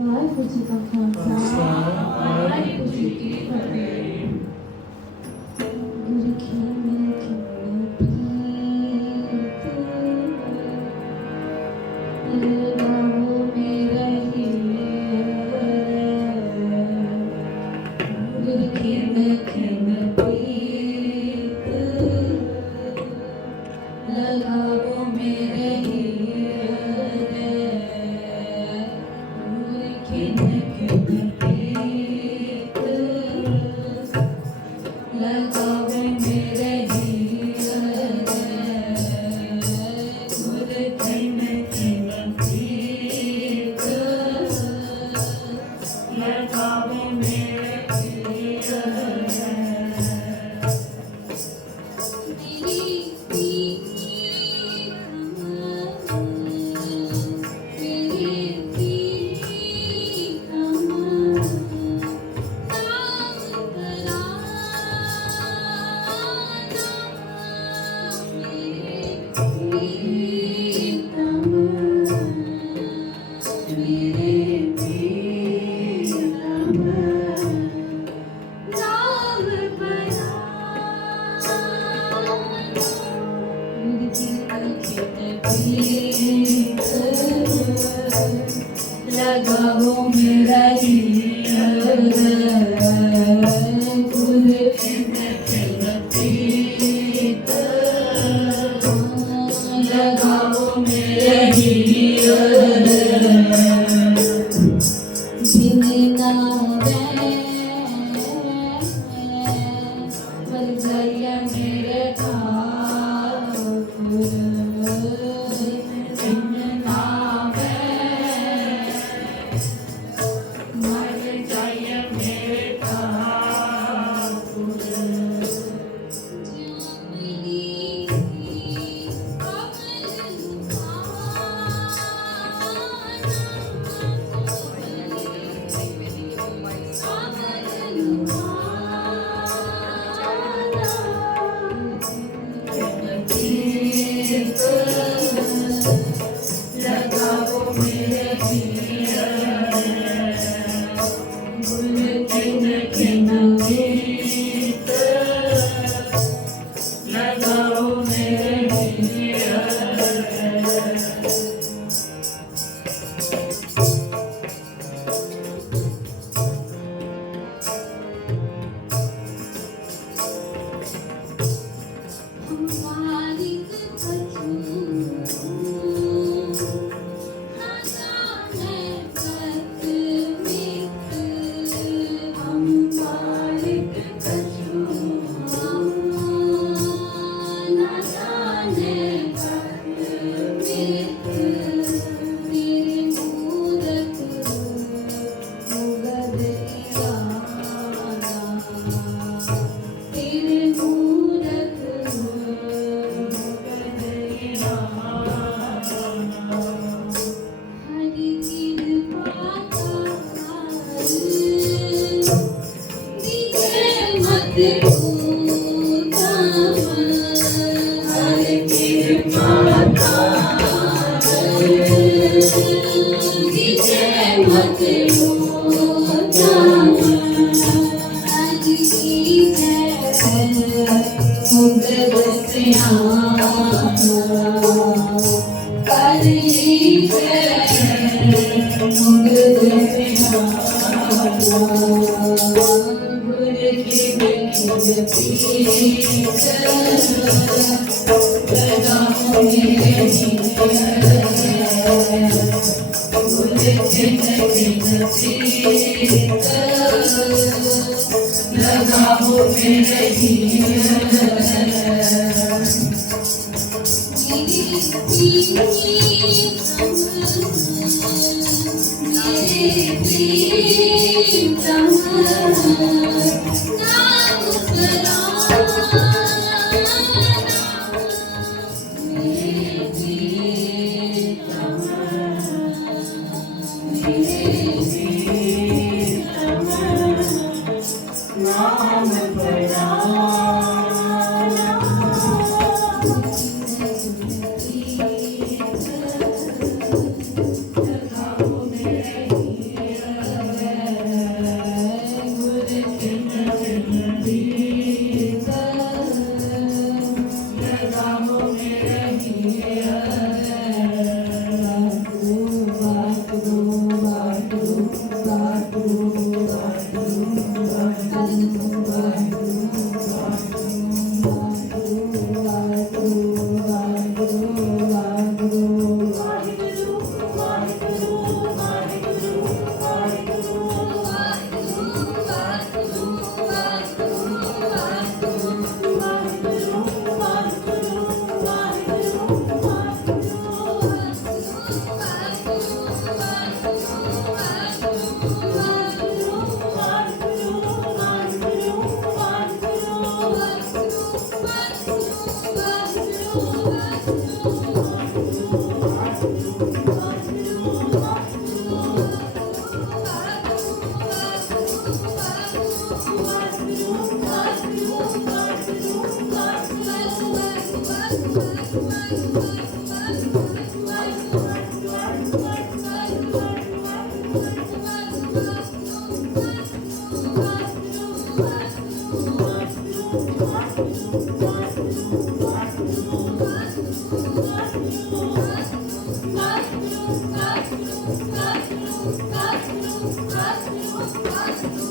ਵਾਹਿਗੁਰੂ ਜੀ ਕਾ ਖਾਲਸਾ ਵਾਹਿਗੁਰੂ ਜੀ ਕੀ ਫਤਿਹ ਗੁਰੂ ਕੀ ਮਿਲਕੀ लगाओ मेरा लगाओ what did Love, Здравствуй, здравствуй.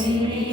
see me.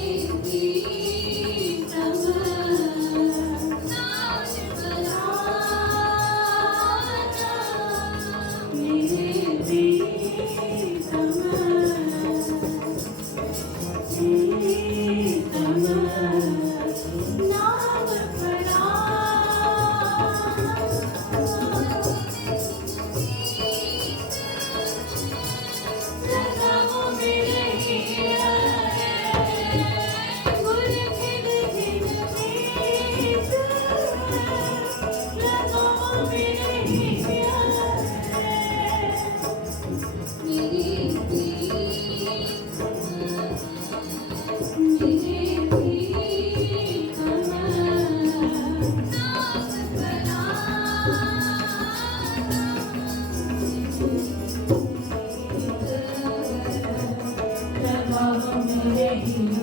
see me. Oh, Amen.